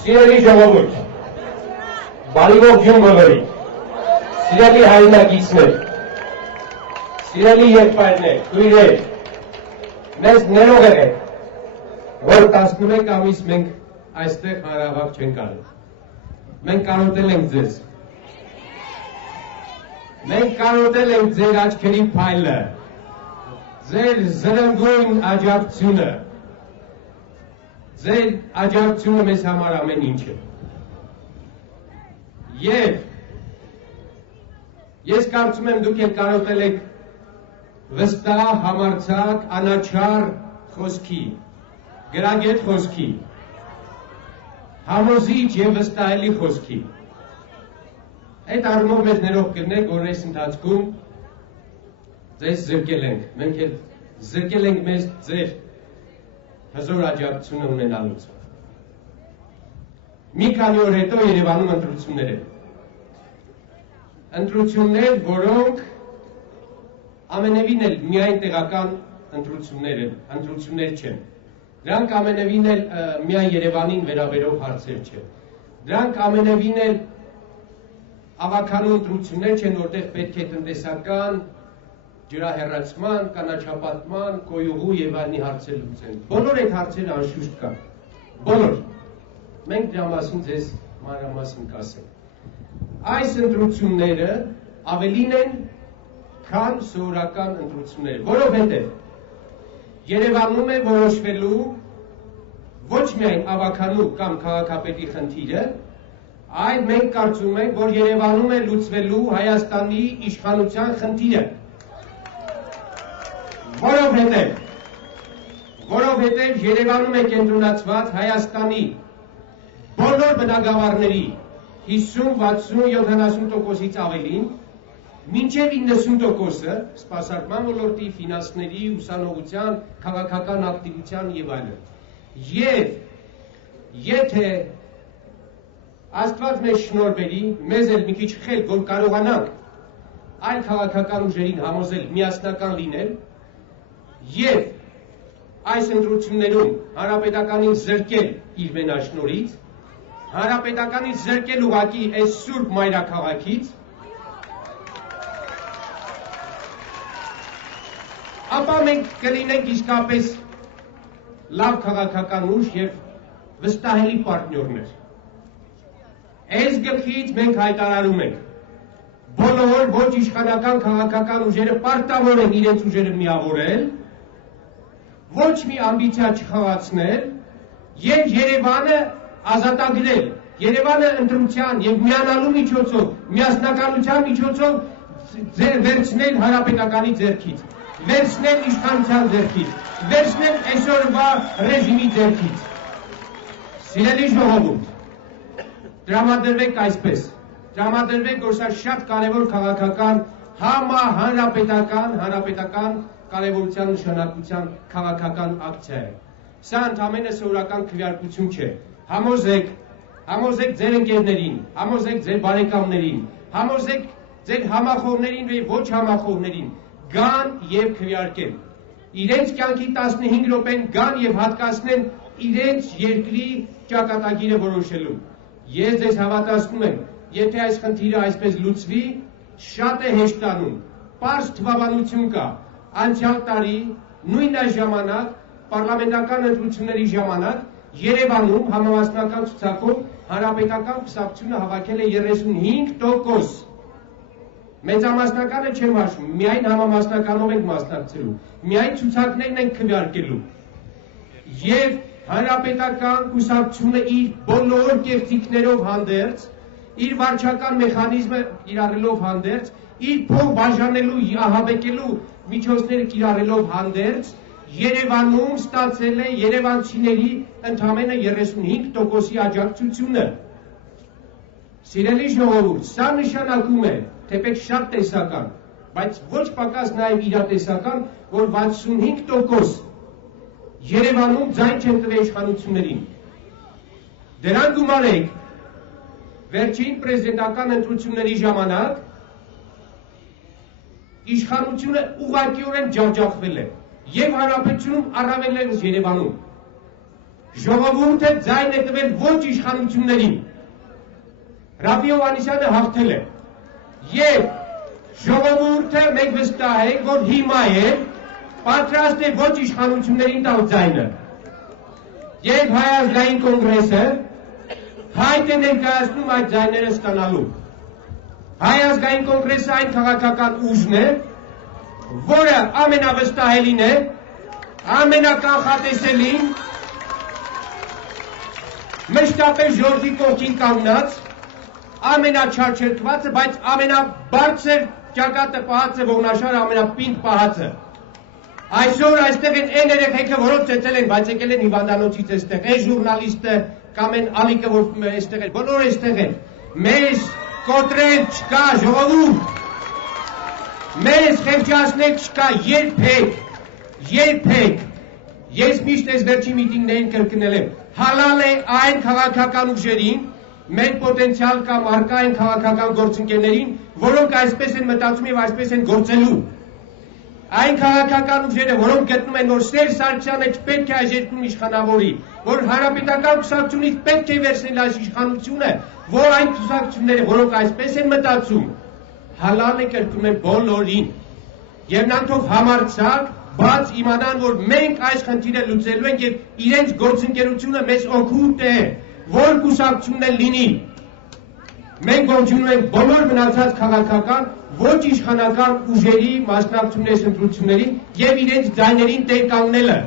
Սիրելի ժողովուրդ, բարի ողջույն բոլորի, սիրելի հայրենակիցներ, սիրելի եղբայրներ, քույրեր, մեզ ներող եղեք, որ 11 ամիս մենք այստեղ հանրահավաք չենք արել։ Մենք կարոտել ենք ձեզ։ Մենք կարոտել ենք ձեր աչքերի փայլը, ձեր զրնգուն աջակցությունը։ Ձեր աջակցությունը մեզ համար ամեն ինչ է։ Եվ ես կարծում եմ դուք եք կարոտել եք վստահ, համարձակ, անաչառ խոսքի, գրագետ խոսքի, համոզիչ եւ վստահելի խոսքի։ Այդ առումով մեզ ներող կրնեք, որ այս ընթացքում ձեզ զրկել ենք, մենք էլ զրկել ենք մեզ ձեր հզոր աջակցությունը ունենալուց։ Մի քանի օր հետո Երևանում ընտրություններ են։ Ընտրություններ, որոնք ամենևին էլ միայն տեղական ընտրություններ չեն։ Դրանք ամենևին էլ միայն Երևանին վերաբերող հարցեր չեն։ Դրանք ամենևին էլ ավականու ընտրություններ չեն, որտեղ պետք է տնտեսական ջրահեռացման, կանաչապատման, կոյուղու եւ այլնի հարցեր լուծեն։ Բոլոր այդ հարցերը անշուշտ կան։ Բոլոր։ Մենք դրա մասին ձեզ մանրամասն կասենք։ Այս ընտրությունները ավելին են, քան սովորական ընտրությունները, որովհետեւ Երևանում է որոշվելու ոչ միայն ավականու կամ քաղաքապետի խնդիրը, այլ մենք կարծում ենք, որ Երևանում է լուծվելու Հայաստանի իշխանության խնդիրը։ Որովհետև Երևանում է կենտրոնացված Հայաստանի բոլոր բնակավարների 50-60-70%-ից ավելին, մինչև 90%-ը սպասարկման ոլորտի, ֆինանսների, ուսանողության, քաղաքական ակտիվության եւ այլն։ Եվ եթե Աստված մեզ շնորհ բերի, մեզ էլ մի քիչ խելք, որ կարողանանք այլ քաղաքական ուժերին համոզել միասնական լինել եւ այս ընտրություններում հանրապետականին զրկել իր մենաշնորհից, հանրապետականին զրկել ուղղակի այս սուրբ մայրաքաղաքից, ապա մենք կլինենք իսկապես լավ քաղաքական ուժ եւ վստահելի պարտներներ։ Այս գլխից մենք հայտարարում ենք, բոլոր ոչ իշխանական քաղաքական ուժերը պարտավոր են իրենց ուժերը միավորել, ոչ մի ամբիցիա չխաղացնել եւ Երևանը ազատագրել, Երևանը ընտրության եւ միանալու միջոցով, միասնականության միջոցով վերցնել հանրապետականի ձեռքից, վերցնել իշխանության ձեռքից, վերցնել այսօրվա ռեժիմի ձեռքից։ Սիրելի ժողովուրդ, տրամադրվեք այսպես, տրամադրվեք, որ սա շատ կարևոր քաղաքական հանրապետական կարևորության նշանակության քաղաքական ակցիա է։ Սա ընդամենը սովորական քվեարկություն չէ։ Համոզեք ձեր ընկերներին, համոզեք ձեր բարեկամներին, համոզեք ձեր համախոհներին եւ ոչ համախոհներին, գան եւ քվեարկեն։ Իրենց կյանքի 15 րոպեն գան եւ հատկացնեն իրենց երկրի ճակատագիրը որոշելու։ Ես ձեզ հավատացնում եմ, եթե այս խնդիրը այսպես լուծվի, շատ է հեշտանում։ Պարզ թվաբանություն կա։ Անցյալ տարի նույն այս ժամանակ պարլամենտական ընտրությունների ժամանակ Երևանում համամասնական ցուցակով հանրապետական կուսակցությունը հավաքել է 35%։ Մեծամասնականը չեմ հաշվում, միայն համամասնականով ենք մասնակցելու, միայն ցուցակներն ենք քվեարկելու։ Եվ հանրապետական կուսակցությունը իր բոլոր կեղծիքներով հանդերձ, իր վարչական մեխանիզմը կիրառելով հանդերձ, իր փող բաժանելու, ահաբեկելու միջոցները կիրառելով հանդերձ, Երևանում ստացել է երևանցիների ընդամենը 35%-ի աջակցությունը։ Սիրելի ժողովուրդ, սա նշանակում է, թեպետ շատ տեսական, բայց ոչ պակաս նաև իրատեսական, որ 65% Երևանում ձայն չեն տվել իշխանություններին։ Դրան գումարեք վերջին պրեզիդենտական ընտրությունների ժամանակ իշխանությունը ուղղակիորեն ջախջախվել է եւ հանրապետությունում առավելևս Երևանում։ Ժողովուրդը ձայն է տվել ոչ իշխանություններին։ Ռաֆի Հովհաննիսյանը հաղթել է։ Եվ ժողովուրդը մենք վստահ ենք, որ հիմա է պատրաստ է ոչ իշխանություններին տալ ձայնը։ Եվ Հայ ազգային կոնգրեսը հայտ է ներկայացնում այդ ձայները ստանալու։ Հայ ազգային կոնգրեսը այն քաղաքական ուժն է, որը ամենավստահելին է, ամենականխատեսելին, մշտապես ժողովրդի կողքին կանգնած, ամենաչարչերկվածը, բայց ամենաբարձր ճակատը պահածը ողնաշարը ամենապինդ պահածը։ Այսօր այստեղ են այն երեխեքը, որոնց ծեծել են, բայց եկել են հիվանդանոցից այստեղ, այն ժուրնալիստը կամ այն ալիքը, որ այստեղ են, բոլորը այստեղ են։ Մեզ կոտրել չկա, ժողովուրդ։ Մեզ խեղճացնել չկա, երբեք։ Ես միշտ այս վերջի միտինգներին կրկնել եմ, հալալ է այն քաղաքական ուժերին, մեր պոտենցիալ կամ արկա այն քաղաքական գործընկերներին, որոնք այսպես են մտածում եւ այսպես են գործելու։ Այն քաղաքական ուժերը, որոնք գտնում են, որ Սերժ Սարգսյանը չպետք է այս երկրում իշխանավորի, որ հանրապետական կուսակցությունից պետք է վերցնել այս իշխանությունը, որ այն կուսակցությունները, որոնք այսպես են մտածում, հալալ է կրկնում են բոլորին։ Եվ նրանցով համարձակ բաց իմանան, որ մենք այս խնդիրը լուծելու ենք եւ իրենց գործընկերությունը մեզ օգուտ է, որ կուսակցությունն է լինի։ Մենք ողջունում ենք բոլոր մնացած քաղաքական ոչ իշխանական ուժերի մասնակցությունների ընտրություններին եւ իրենց ձայներին տեր կանգնելը։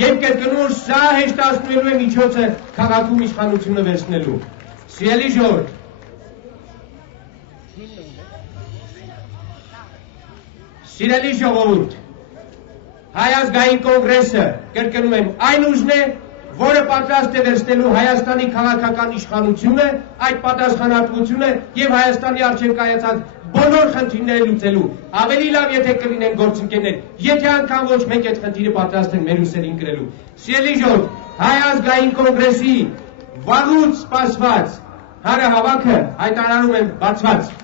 Եվ կրկնում որ սա հեշտացնելու է միջոցը քաղաքում իշխանությունը վերցնելու։ Սիրելի ժողովուրդ, Սիրելի ժողովուրդ, Հայ ազգային կոնգրեսը, կրկնում եմ, այն ուժն է, որը պատրաստ է վերցնելու Հայաստանի քաղաքական իշխանությունը, այդ պատասխանատվությունը եւ Հայաստանի առջեւ կայացած բոլոր խնդիրները լուծելու։ Ավելի լավ, եթե կլինեն գործընկերներ, եթե անգամ ոչ մենք այդ խնդիրը պատրաստ ենք մեր ուսերին գրելու։ Սիրելի ժողովուրդ, Հայ ազգային կոնգրեսի վաղուց սպասված հանրահավաքը հայտարարում եմ բացված։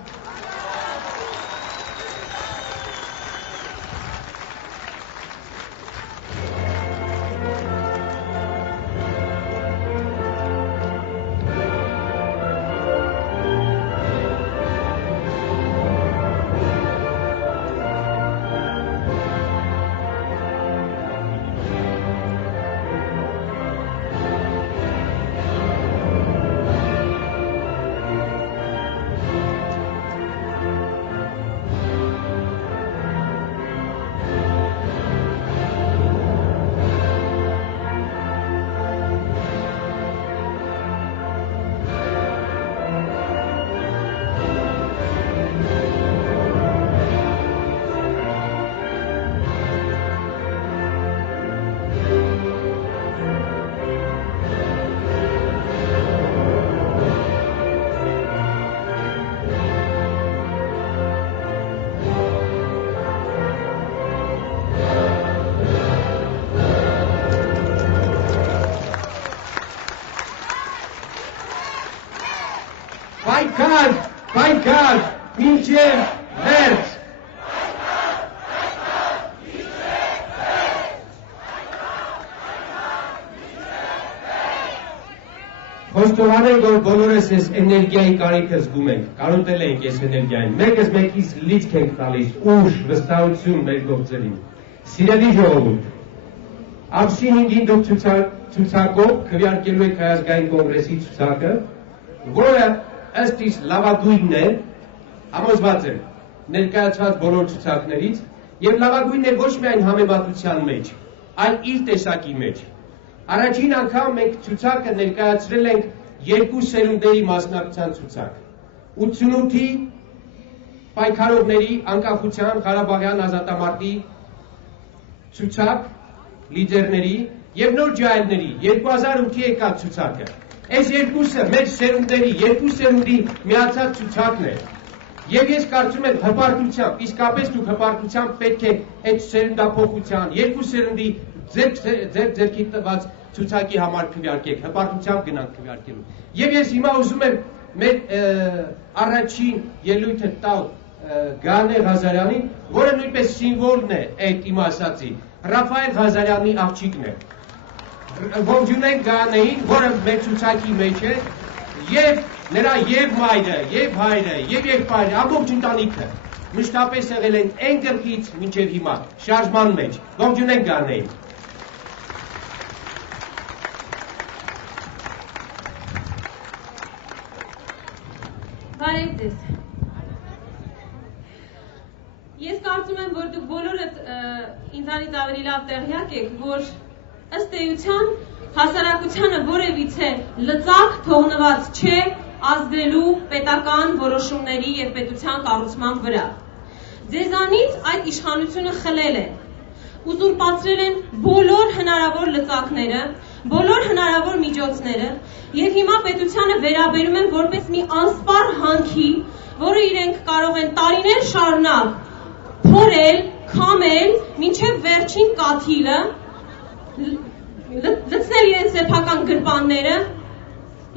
պայքար, մինչև վերջ։ Խոստովանեմ, որ բոլորս այս էներգիայի կարիքը զգում ենք, կարոտել ենք այս էներգիային, մեկս մեկից լիցք ենք տալիս, ուժ, վստահություն մեր գործերին։ Սիրելի ժողովուրդ, ամսի 5-ին դուք ցուցակով քվեարկելու եք Հայազգային կոնգրեսի ցուցակը, որը ըստ իս լավագույնն է, համոզված եմ, ներկայացված բոլոր ցուցակներից, եւ լավագույնն է ոչ միայն համեմատության մեջ, այլ իր տեսակի մեջ։ Առաջին անգամ մենք ցուցակը ներկայացրել ենք երկու սերունդների մասնակցության ցուցակ։ 88-ի պայքարողների անկախության Ղարաբաղյան ազատամարտի ցուցակ լիդերների եւ նոր ջահելների 2008-ի եկած ցուցակը։ Այս երկուսը մեր սերունդների, երկու սերունդի միացած ցուցակն է։ Եվ ես կարծում եմ հպարտությամբ, իսկապես դուք հպարտությամբ պետք է այդ սերնդափոխության, երկու սերնդի ձերքի տված ցուցակի համար քվեարկեք, հպարտությամբ գնանք քվեարկելու։ Եվ ես հիմա ուզում եմ մեր առաջին ելույթը տալ Գանե Ղազարյանին, որը նույնպես սիմվոլն է այդ իմ ասածի, Ռաֆայել Ղազարյանի աղջիկն է։ Ողջունենք Գանեին, որը մեր ցուցակի մեջ է, եւ նրա եւ մայրը, եւ հայրը, եւ եղբայրը, ամբողջ ընտանիքը մշտապես եղել են այն գլխից մինչև հիմա, շարժման մեջ։ Ողջունենք Գանեին։ Բարև ձեզ։ Ես կարծում եմ, որ դուք բոլորդ ինձանից ավելի լավ տեղյակ եք, որ ըստ էության հասարակությանը որևիցե լծակ թողնված չէ ազդելու պետական որոշումների եւ պետության կառուցման վրա։ Ձեզանից այդ իշխանությունը խլել են, ուզուրպացրել են բոլոր հնարավոր լծակները, բոլոր հնարավոր միջոցները եւ հիմա պետությանը վերաբերում են որպես մի անսպառ հանքի, որը իրենք կարող են տարիներ շարունակ փորել, քամել, մինչև վերջին կաթիլը, լցնել իրենց սեփական գրպանները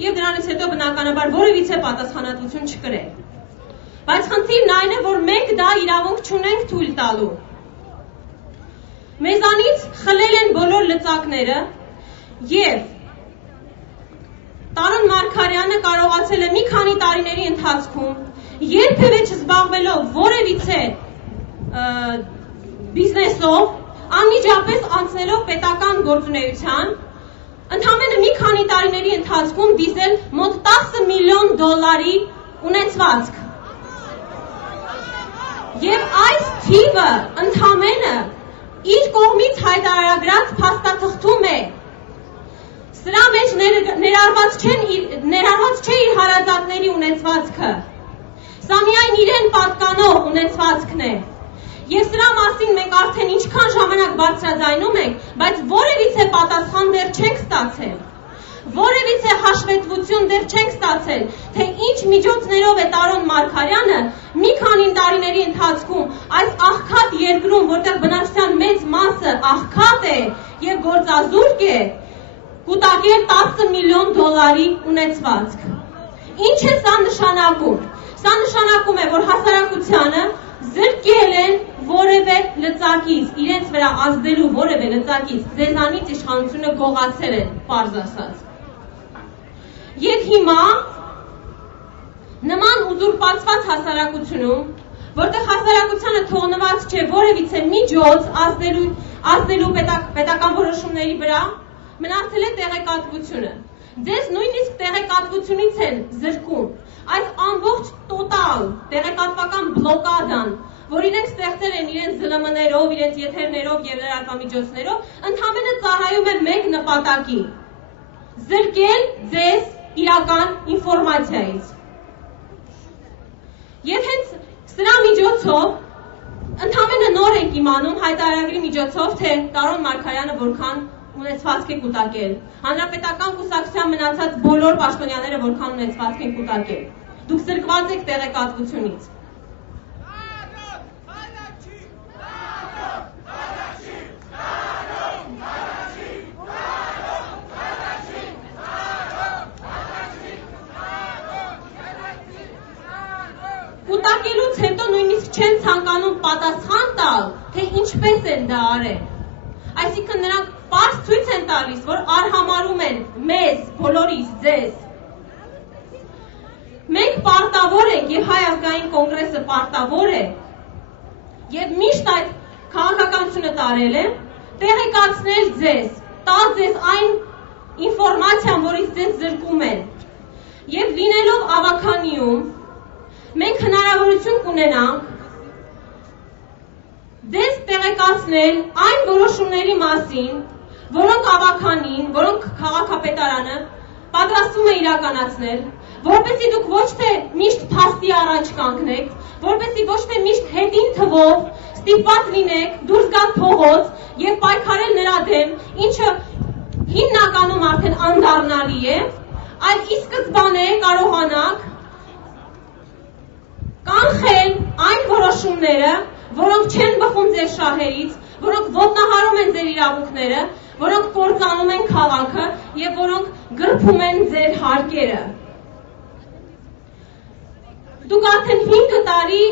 եւ դրանից հետո բնականաբար որևիցե պատասխանատվություն չկրել։ Բայց խնդիրն այն է, որ մենք դա իրավունք չունենք թույլ տալու։ Մեզանից խլել են բոլոր լծակները եւ Տարոն Մարգարյանը կարողացել է մի քանի տարիների ընթացքում երբևէ չզբաղվելով որևիցե բիզնեսով, անմիջապես անցնելով պետական գործունեության, ընդամենը մի քանի տարիների ընթացքում դիզել մոտ 10 միլիոն դոլարի ունեցվածք։ Եվ այս թիվը ընդամենը իր կողմից հայտարարած փաստաթղթում է։ Սրա մեջ ներառված չէ իր հարազատների ունեցվածքը։ Սա միայն իրեն պատկանող ունեցվածքն է։ Եվ սրա մասին մենք արդեն ինչքան ժամանակ բարձրաձայնում ենք, բայց որևիցե պատասխան դեռ չենք ստացել։ Որևիցե հաշվետվություն դեռ չենք ստացել, թե ինչ միջոցներով է Տարոն Մարգարյանը մի քանի տարիների ընթացքում այս աղքատ երկրում, որտեղ բնակչության մեծ մասը աղքատ է եւ գործազուրկ է, կուտակել 10 միլիոն դոլարի ունեցվածք։ Ինչ է սա նշանակում։ Սա նշանակում է, որ հասարակությանը զրկել են որևէ լծակից, իրենց վրա ազդելու որևէ լծակից, ձեզանից իշխանությունը գողացել են, պարզ ասած։ Եվ հիմա նման ուզուրպացված հասարակությունում, որտեղ հասարակությանը թողնված չէ որևիցե միջոց ազդելու պետական որոշումների վրա, մնացել է տեղեկատվությունը։ Ձեզ նույնիսկ տեղեկատվությունից են զրկում։ Այս ամբողջ տոտալ տեղեկատվական բլոկադան, որ իրենք ստեղծել են իրենց ԶԼՄ-ներով, իրենց եթերներով եւ լրատվամիջոցներով, ընդհանրապես ծառայում է մեկ նպատակի՝ զրկել ձեզ իրական ինֆորմացիայից։ Եվ հենց սրա միջոցով ընդհանրապես նոր ենք իմանում հայտարարագրի միջոցով, թե Տարոն Մարգարյանը որքան ունեցվածք է կուտակել։ Հանրապետական կուսակցության մնացած բոլոր պաշտոնյաները որքան ունեցվածք են կուտակել։ Դուք զրկված եք տեղեկատվությունից։ որակելուց հետո նույնիսկ չեն ցանկանում պատասխան տալ, թե ինչպես են դա արել։ Այսինքն նրանք պարզ ցույց են տալիս, որ արհամարում են մեզ, բոլորիս, ձեզ։ Մենք պարտավոր ենք եւ Հայ ազգային կոնգրեսը պարտավոր է եւ միշտ այդ քաղաքականությունը տարել է, տեղեկացնել ձեզ, տալ ձեզ այն ինֆորմացիան, որից ձեզ զրկում են։ Եվ լինելով ավականիում, մենք հնարավորություն կունենանք ձեզ տեղեկացնել այն որոշումների մասին, որոնք ավականին, որոնք քաղաքապետարանը պատրաստվում է իրականացնել, որպեսզի դուք ոչ թե միշտ փաստի առաջ կանգնեք, որպեսզի ոչ թե միշտ հետին թվով ստիպված լինեք դուրս գալ փողոց եւ պայքարել նրա դեմ, ինչը հիմնականում արդեն անդառնալի է, այլ ի սկզբանե կարողանաք կանխել այն որոշումները, որոնք չեն բխում ձեր շահերից, որոնք ոտնահարում են ձեր իրավունքները, որոնք կործանում են քաղաքը եւ որոնք գրփում են ձեր հարկերը։ Դուք արդեն 5 տարի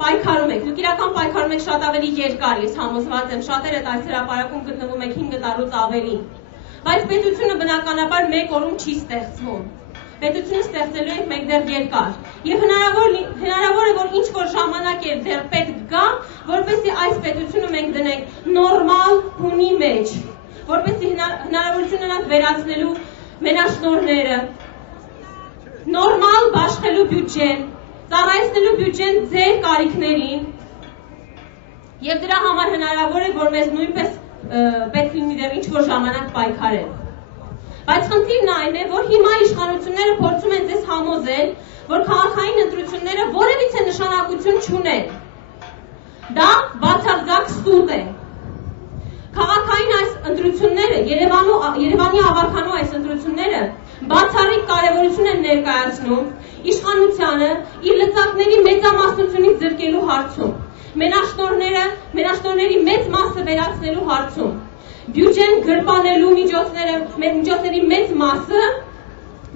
պայքարում եք, դուք իրական պայքարում եք շատ ավելի երկար, ես համոզված եմ, շատերը այս հրապարակում գտնվում եք 5 տարուց ավելի, բայց պետությունը բնականաբար մեկ օրում չի ստեղծվում, պետությունը ստեղծելու ենք մենք դեռ երկար, եւ հնարավոր է, որ ինչ-որ ժամանակ է դեռ պետք գա, որպեսզի այս պետությունը մենք դնենք նորմալ հունի մեջ, որպեսզի հնարավորություն ունենանք վերացնելու մենաշնորհները, նորմալ բաշխելու բյուջեն, ծառայեցնելու բյուջեն ձեր կարիքներին եւ դրա համար հնարավոր է, որ մեզ նույնպես պետք լինի դեռ ինչ-որ ժամանակ պայքարել։ Բայց խնդիրն այն է, որ հիմա իշխանությունները փորձում են ձեզ համոզել, որ քաղաքային ընտրությունները որևիցե նշանակություն չունեն։ Դա բացարձակ սուտ է։ Քաղաքային այս ընտրությունները, Երևանի ավականու այս ընտրությունները բացառիկ կարևորություն են ներկայացնում իշխանությանը իր լծակների մեծամասնությունից զրկելու հարցում, մենաշնորհների մեծ մասը վերացնելու հարցում, բյուջեն գրպանելու միջոցների մեծ մասը,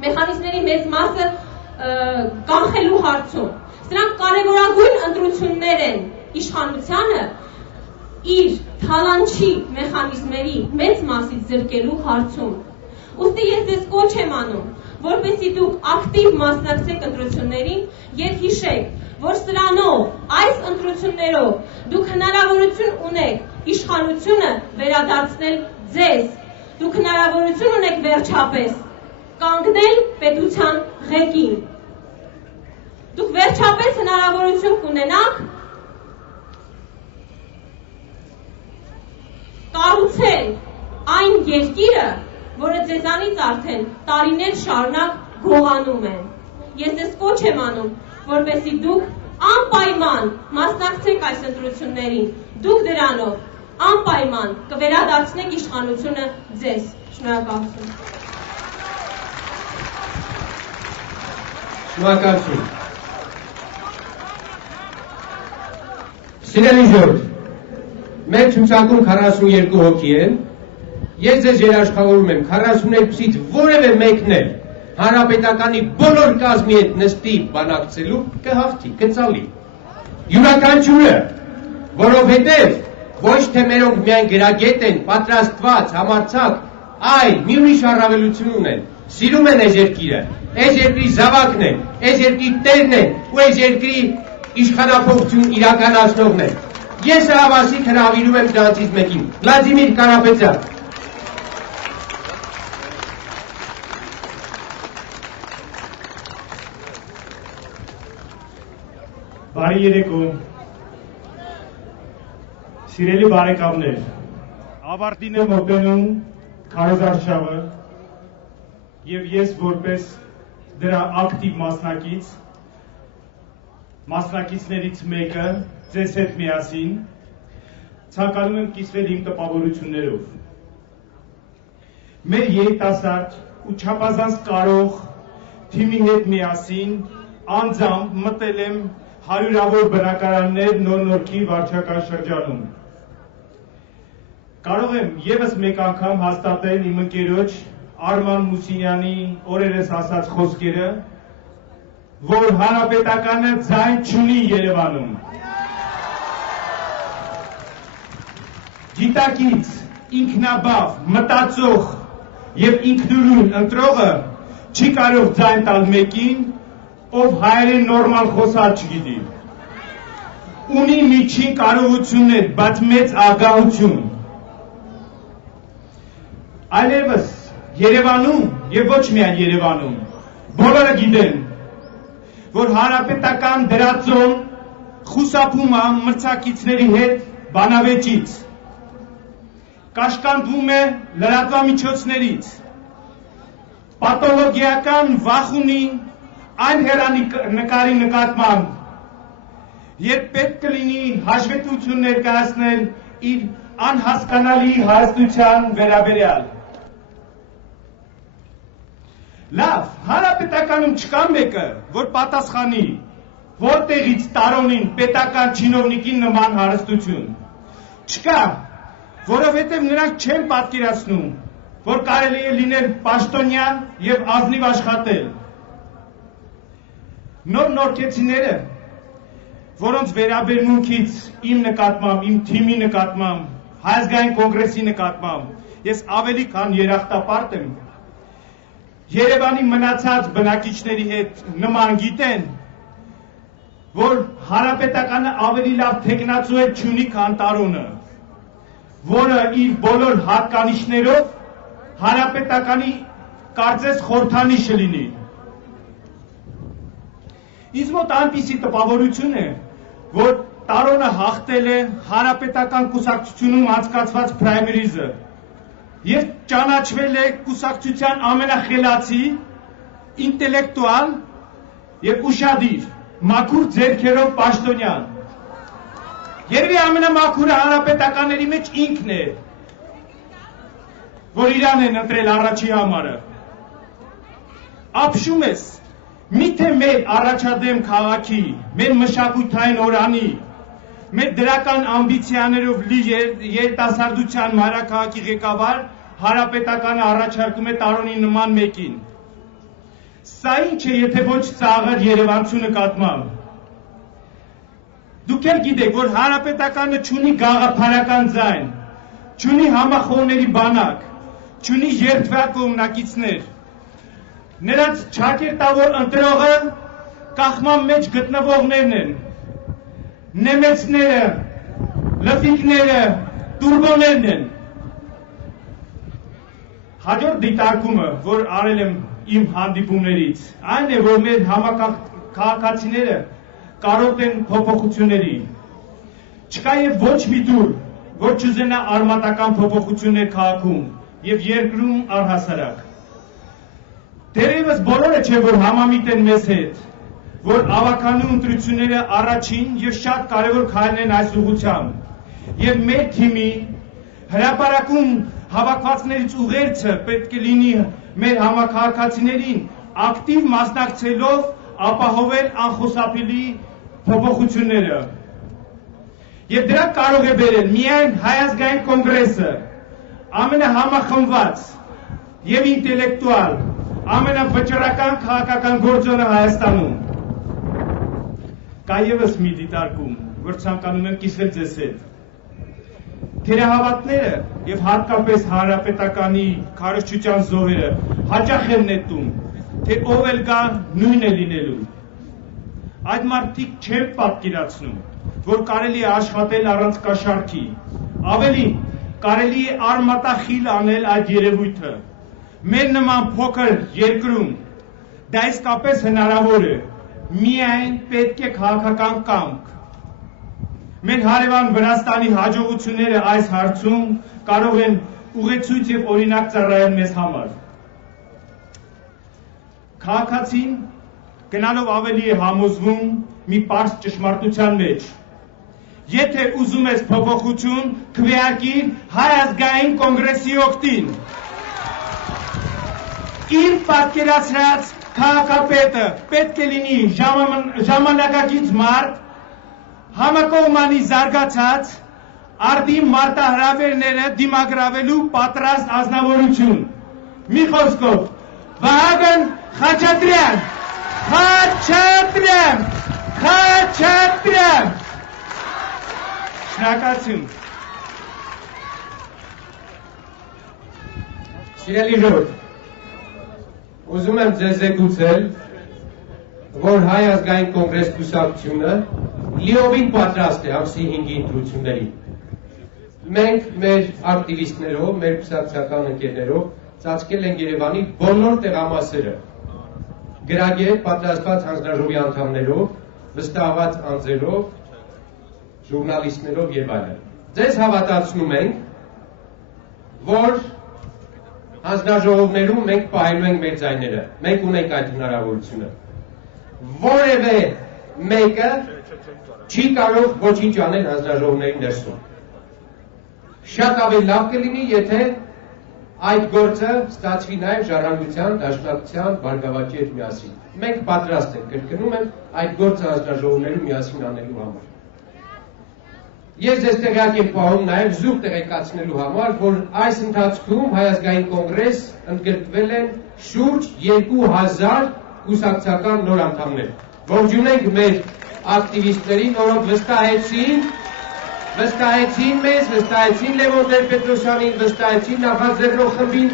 մեխանիզմների մեծ մասը կանխելու հարցում։ Սրանք կարևորագույն ընտրություններ են իշխանությանը իր թալանչի մեխանիզմերի մեծ մասից զրկելու հարցում։ Ուստի ես ձեզ կոչ եմ անում, որպեսզի դուք ակտիվ մասնակցեք ընտրություններին եւ հիշեք, որ սրանով, այս ընտրություններով դուք հնարավորություն ունեք իշխանությունը վերադարձնել ձեզ, դուք հնարավորություն ունեք վերջապես կանգնել պետության ղեկին, դուք վերջապես հնարավորություն կունենաք կառուցել այն երկիրը, որը ձեզանից արդեն տարիներ շարունակ գողանում են։ Ես ձեզ կոչ եմ անում, որպեսզի դուք անպայման մասնակցեք այս ընտրություններին, դուք դրանով անպայման կվերադարձնեք իշխանությունը ձեզ։ Շնորհակալություն։ Շնորհակալություն։ Սիրելի ժողով, մեր ցուցակում 42 հոգի են։ Ես ձեզ երաշխավորում եմ 42-ից որևէ մեկն էլ հանրապետականի բոլոր կազմի հետ նստի բանակցելու կհաղթի, կծալի։ Յուրաքանչյուրը, որովհետև ոչ թե մերոնք միայն գրագետ են, պատրաստված, համարձակ, այլ մի ուրիշ առավելություն ունեն, սիրում են այս երկիրը, այս երկրի զավակն են, այս երկրի տերն են ու այս երկրի իշխանափոխություն իրականացնողն են։ Ես հավասիկ հրավիրում եմ դրանցից մեկին, Վլադիմիր Կարապետյան։ Բարի երեկո, սիրելի բարեկամներ, ավարտին եմ մոտենում քարոզարշավը և ես որպես դրա ակտիվ մասնակիցներից մեկը ձեզ հետ միասին ցանկանում եմ կիսվել իմ տպավորություններով։ Մեր երիտասարդ ու չափազանց կարող թիմի հետ միասին անձամբ մտել եմ հարյուրավոր բնակարաններ Նոր-Նորքի վարչական շրջանում։ Կարող եմ ևս մեկ անգամ հաստատել իմ ընկերոջ Արման Մուսինյանի օրերս ասած խոսքերը, որ հանրապետականը ձայն չունի Երևանում։ Գիտակից, ինքնաբավ, մտածող և ինքնուրույն ընտրողը չի կարող ձայն տալ մեկին, ով հայերեն նորմալ խոսալ չգիտի։ Ունի միջին կարողություններ, բայց մեծ ագահություն։ Այլևս Երևանում և ոչ միայն Երևանում բոլորը գիտեն, որ հանրապետական դրածոն խուսափում է մրցակիցների հետ բանավեճից, կաշկանդվում է լրատվամիջոցներից, պաթոլոգիական վախ ունի այն հեռանկարի նկատմամբ, երբ պետք կլինի հաշվետվություն ներկայացնել իր անհասկանալի հարստության վերաբերյալ։ Լավ, հանրապետականում չկա մեկը, որ պատասխանի, որտեղից տարոնին պետական չինովնիկին նման հարստություն։ Չկա, որովհետև նրանք չեն պատկերացնում, որ կարելի է լինել պաշտոնյա և ազնիվ աշխատել։ Նոր նորքեցիները, որոնց վերաբերմունքից իմ նկատմամբ, իմ թիմի նկատմամբ, Հայազգային կոնգրեսի նկատմամբ ես ավելի քան երախտապարտ եմ, Երևանի մնացած բնակիչների հետ նման գիտեն, որ հանրապետականը ավելի լավ թեկնածու չունի, քան տարոնը, որը իր բոլոր հատկանիշներով հանրապետականի կարծես խորհրդանիշը լինի։ Ինձ մոտ այնպիսի տպավորություն է, որ տարոնը հաղթել է հանրապետական կուսակցությունում անցկացված պրայմերիզը և ճանաչվել է կուսակցության ամենախելացի, ինտելեկտուալ և ուշադիր, մաքուր ձեռքերով պաշտոնյան։ Երևի ամենամաքուրը հանրապետականների մեջ ինքն է, որ իրան են ընտրել առաջի համարը։ Ապշում ես, միթե մեր առաջադեմ քաղաքի, մեր մշակութային օրանի, մեր դրական ամբիցիաներով լի երիտասարդության մայրաքաղաքի ղեկավար հանրապետականը առաջարկում է տարոնի նման մեկին։ Սա ինչ է, եթե ոչ ծաղր երևանցու նկատմամբ։ Դուք էլ գիտեք, որ հանրապետականը չունի գաղափարական ձայն, չունի համախոհների բանակ, չունի երդվյալ կողմնակիցներ։ Նրանց ճակերտավոր ընտրողը կախման մեջ գտնվողներն են, նեմեցները, լվիկները, տուրբոներն են։ Հաջորդ դիտարկումը, որ արել եմ իմ հանդիպումներից, այն է, որ մեր քաղաքացիները կարոտ են փոփոխությունների։ Չկա և ոչ մի դուր, որ չուզենա արմատական փոփոխություններ քաղաքում և երկրում առհասարակ։ Դեռևս բոլորը չէ, որ համամիտ են մեզ հետ, որ ավականու ընտրությունները առաջին և շատ կարևոր քայլն են այս ուղղությամբ, և մեր թիմի հրապարակում հավաքվածներից ուղերձը պետք է լինի մեր համաքաղաքացիներին ակտիվ մասնակցելով ապահովել անխուսափելի փոփոխությունները։ Եվ դրա կարող է բերել միայն Հայազգային կոնգրեսը, ամենահամախմբված և ինտելեկտուալ, ամենավճռական քաղաքական գործոնը Հայաստանում։ Կա ևս մի դիտարկում, որ ցանկանում եմ կիսվել ձեզ հետ։ Թերահավատները և հատկապես հանրապետականի քարոզչության զոհերը հաճախ են նետում, թե ով էլ գա նույն է լինելու։ Այդ մարդիկ չեն պատկերացնում, որ կարելի է աշխատել առանց կաշառքի, ավելին, կարելի է արմատախիլ անել այդ երևույթը։ Մեր նման փոքր երկրում դա իսկապես հնարավոր է, միայն պետք է քաղաքական կամք։ Մեր հարևան Վրաստանի հաջողությունները այս հարցում կարող են ուղեցույց և օրինակ ծառայել մեզ համար։ Քաղաքացին գնալով ավելի է համոզվում մի պարզ ճշմարտության մեջ։ Եթե ուզում ես փոփոխություն, քվեարկիր Հայազգային կոնգրեսի օգտին։ Իր պատկերացրած քաղաքապետը պետք է լինի ժամանակակից մարդ, համակողմանի զարգացած, արդի մարտահրավերները դիմագրավելու պատրաստ ազնվորություն։ Մի խոսքով, Վահագն Խաչատրյան։ Խաչատրեմ, խաչատրեմ։ Շնորհակալություն։ Սիրելի ժողովուրդ, ուզում եմ ձեզ զեկուցել, որ Հայ ազգային կոնգրես կուսակցությունը լիովին պատրաստ է ամսի 5-ի ընտրություններին։ Մենք մեր ակտիվիստներով, մեր կուսակցական ընկերներով ծածկել ենք Երևանի բոլոր տեղամասերը, գրագետ պատրաստված հանձնաժողովի անդամներով, վստահված անձերով, ժուրնալիստներով եւ այլն։ Ձեզ հավատացնում ենք, որ հանձնաժողովներում մենք պահելու ենք մեր ձայները, մենք ունենք այդ հնարավորությունը։ Որևէ մեկը չի կարող ոչինչ անել հանձնաժողովների ներսում։ Շատ ավելի լավ կլինի, եթե այդ գործը ստացվի նաև ժառանգության, դաշնակցության, բարգավաճի հետ միասին։ Մենք պատրաստ ենք, կրկնում եմ, այդ գործը հանձնաժողովներում միասին անելու համար։ Ես ձեզ տեղյակ եմ պահում նաև զուտ տեղեկացնելու համար, որ այս ընթացքում Հայ ազգային կոնգրես ընդգրկվել են շուրջ 2000 կուսակցական նոր անդամներ։ Ողջունենք մեր ակտիվիստներին, որոնք վստահեցին մեզ, վստահեցին Լևոն Տեր-Պետրոսյանին, վստահեցին նախաձեռնող խմբին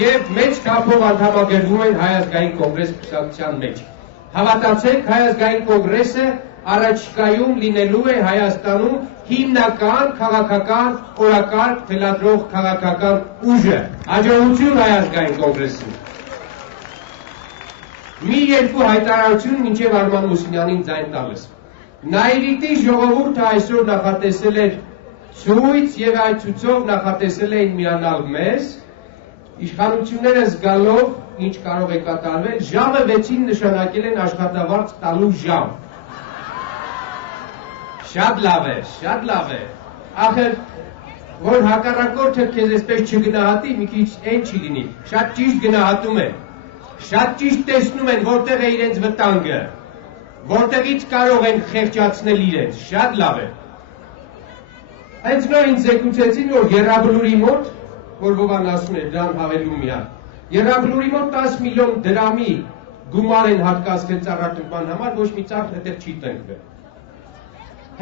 եւ մեծ թափով անդամագրվում են Հայ ազգային կոնգրես կուսակցության մեջ։ Հավատացեք, Հայ ազգային կոնգրեսը առաջիկայում լինելու է Հայաստանում հիմնական քաղաքական օրակարգ թելադրող քաղաքական ուժը։ Հաջողություն Հայ ազգային կոնգրեսին։ Մի երկու հայտարարություն մինչև Արման Մուսինյանին ձայն տալիս։ Նայիրիտի ժողովուրդը այսօր նախատեսել էր ցույց եւ այդ ցույցով նախատեսել էին միանալ մեզ, իշխանությունները զգալով ինչ կարող է կատարվել, ժամը 6-ին նշանակել են աշխատավարձ տալու ժամ։ Շատ լավ է, շատ լավ է։ Ախր որ հակառակորդը քեզ այսպես չգնահատի, մի քիչ այն չի լինի։ Շատ ճիշտ գնահատում են։ Շատ ճիշտ տեսնում են որտեղ է իրենց վտանգը, որտեղից կարող են խեղճացնել իրենց, շատ լավ է։ Հենց նոր ինձ զեկուցեցին, որ Եռաբլուրի մոտ, որ Վովան ասում է դրան հավելում միակ, Եռաբլուրի մոտ 10 միլիոն դրամի գումար են հատկացրել ծառայության համար, ոչ մի ծառ հետև չի տնկվել։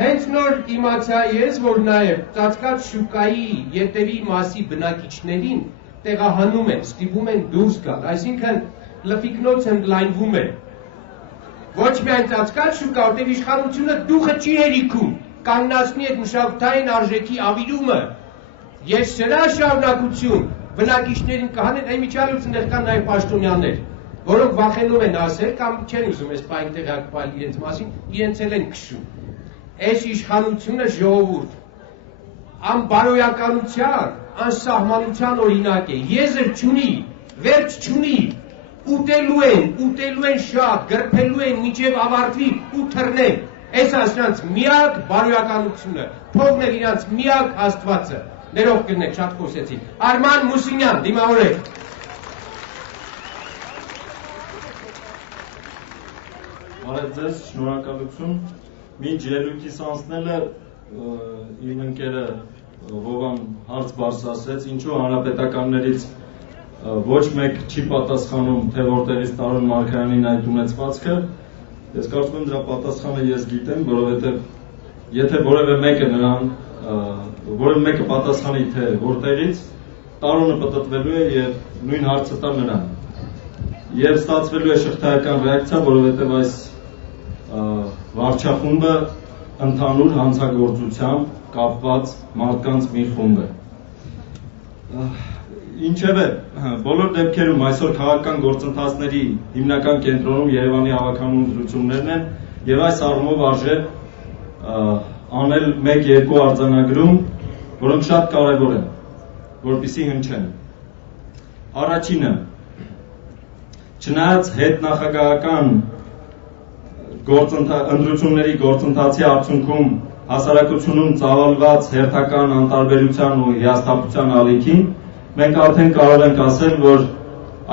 Հենց նոր իմացա ես, որ նաև ծածկած շուկայի ետևի մասի բնակիչներին տեղահանում են, ստիպում են դուրս գալ, այսինքն լվիկնոց ընդլայնվում է։ Ոչ միայն ծածկած շուկա, որտեղ իշխանությունը դուխը չի հերիքում, կանգնացնի այդ մշակութային արժեքի ավիրումը։ Ես սրա շարունակություն բնակիչներին կհանեն, այն միջալուց ներկան նաև պաշտոնյաներ, որոնք վախենում են ասել կամ չեն ուզում այս պայն տեղակ պալ իրենց մասին, իրենց էլ են քշում։ Այս իշխանությունը ժողովուրդ, անբարոյականության, անսահմանության օրինակ է, եզր չունի, վերջ չունի, ուտելու են շատ, գրփելու են մինչև ավարտվի ու թռնեն։ Այս ասրանց միակ բարոյականությունը, փողն էլ իրանց միակ Աստվածը։ Ներող կրնեք, շատ խոսեցի։ Արման Մուսինյան, դիմավորեք։ Բարև ձեզ, շնորհակալություն։ Մինչ ելույթիս անցնելը իմ ընկերը Վովան հարց բարձրացրեց, ինչու հանրապետականներից ոչ մեկ չի պատասխանում, թե որտեղից Տարոն Մարգարյանին այդ ունեցվածքը։ Ես կարծում եմ դրա պատասխանը ես գիտեմ, որովհետև եթե որևէ մեկը պատասխանի թե որտեղից, Տարոնը պտտվելու է եւ նույն հարցը տա նրան։ Եվ ստացվելու է շղթայական ռեակցիա, որովհետև այս վարչախումբը ընդհանուր հանցագործությամբ կապված մարդկանց մի խումբ է։ Ինչևէ, բոլոր դեպքերում այսօր քաղաքական գործընթացների հիմնական կենտրոնում Երևանի հավաքական ընտրություններն են եւ այս առումով արժե անել 1-2 արձանագրում, որոնք շատ կարեւոր են, որպեսզի հնչեն։ Առաջինը, չնայած հետնախագահական ընտրությունների գործընթացի արդյունքում հասարակությունում ծավալված հերթական անտարբերության ու հիասթափության ալիքին, մենք արդեն կարող ենք ասել, որ